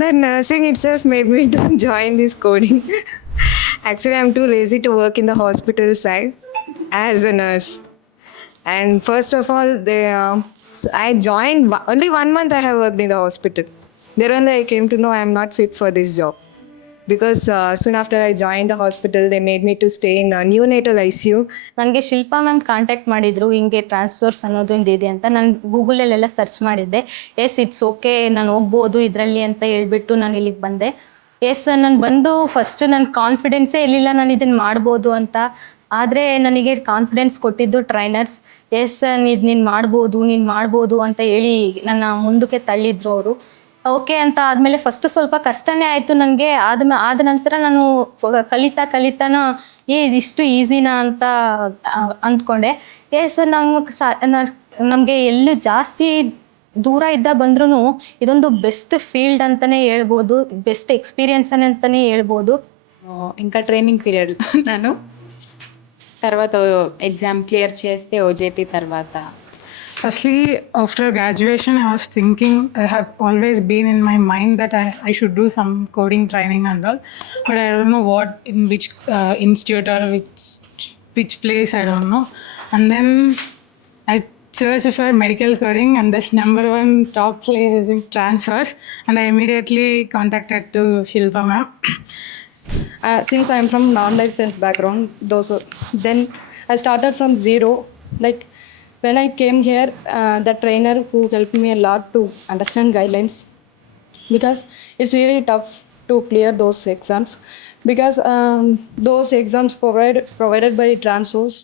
The nursing itself made me to join this coding. Actually, I'm too lazy to work in the hospital side as a nurse. And first of all, I joined only 1 month. I have worked in the hospital. There only I came to know I am not fit for this job because soon after I joined the hospital, they made me to stay in a neonatal ICU. ನನಗೆ Shilpa ma'am contact ಮಾಡಿದ್ರು, ಹಿಂಗೆ transfers ಅನ್ನೋದೊಂದು ಇದೆ ಅಂತ. ನಾನು ಗೂಗಲಲ್ಲೆಲ್ಲ search ಮಾಡಿದ್ದೆ. It's okay, ನಾನು ಹೋಗ್ಬೋದು ಇದರಲ್ಲಿ ಅಂತ ಹೇಳ್ಬಿಟ್ಟು ನಾನು ಇಲ್ಲಿಗೆ ಬಂದೆ. ನಾನು ಬಂದು ಫಸ್ಟ್ ನನ್ನ ಕಾನ್ಫಿಡೆನ್ಸೇ ಇರಲಿಲ್ಲ ನಾನು ಇದನ್ನು ಮಾಡ್ಬೋದು ಅಂತ. ಆದರೆ ನನಗೆ ಕಾನ್ಫಿಡೆನ್ಸ್ ಕೊಟ್ಟಿದ್ದು ಟ್ರೈನರ್ಸ್. ನೀನು ಮಾಡ್ಬೋದು ಅಂತ ಹೇಳಿ ನನ್ನ ಮುಂದಕ್ಕೆ ತಳ್ಳಿದ್ರು ಅವರು. ಓಕೆ ಅಂತ ಆದಮೇಲೆ ಫಸ್ಟ್ ಸ್ವಲ್ಪ ಕಷ್ಟನೇ ಆಯಿತು ನನಗೆ. ಆದ ನಂತರ ನಾನು ಕಲಿತಾನ ಇದಿಷ್ಟು ಈಸಿನಾ ಅಂತ ಅಂದ್ಕೊಂಡೆ. ನಮಗೆ ಎಲ್ಲೂ ಜಾಸ್ತಿ ದೂರ ಇದ್ದ ಬಂದ್ರೂ ಇದೊಂದು ಬೆಸ್ಟ್ ಫೀಲ್ಡ್ ಅಂತಲೇ ಹೇಳ್ಬೋದು, ಬೆಸ್ಟ್ ಎಕ್ಸ್ಪೀರಿಯನ್ಸ್ ಅಂತಲೇ ಹೇಳ್ಬೋದು. ఇంకా ట్రైనింగ్ పీరియడ్ నేను తర్వాత ఎగ్జామ్ క్లియర్ చేస్తే ఓజేటీ తర్వాత. Firstly, after graduation, I was thinking, I have always been in my mind that I should do some coding training and all, but I don't know what, in which institute or which place, I don't know. And then I searched for medical coding, and this number one top place is in transfers, and I immediately contacted to Shilpa ma'am. Since I'm from non-life science background, then I started from zero. Like when I came here, the trainer who helped me a lot to understand guidelines, because it's really tough to clear those exams, because those exams provided by Transource